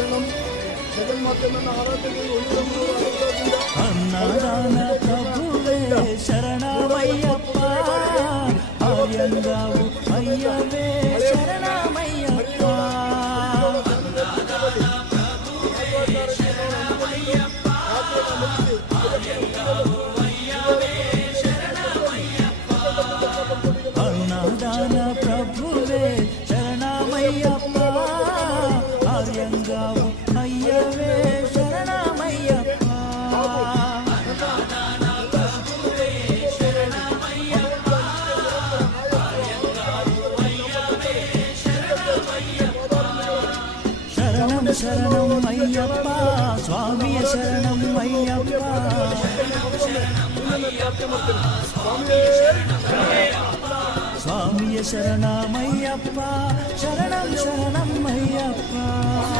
శరణం జగన్మాత నన్ను ఆరాధన అన్నదాన ప్రభువే శరణమయ్యప్ప ఆర్యంగావు అయ్యవే శరణమయ్యప్ప అన్నదాన ప్రభువే శరణమయ్యప్ప ఆర్యంగావు అయ్యవే శరణమయ్యప్ప శరణం శరణం అయ్యప్ప స్వామి శరణం అయ్యప్ప స్వామి శరణమయ్యప్ప శరణం శరణం అయ్యప్ప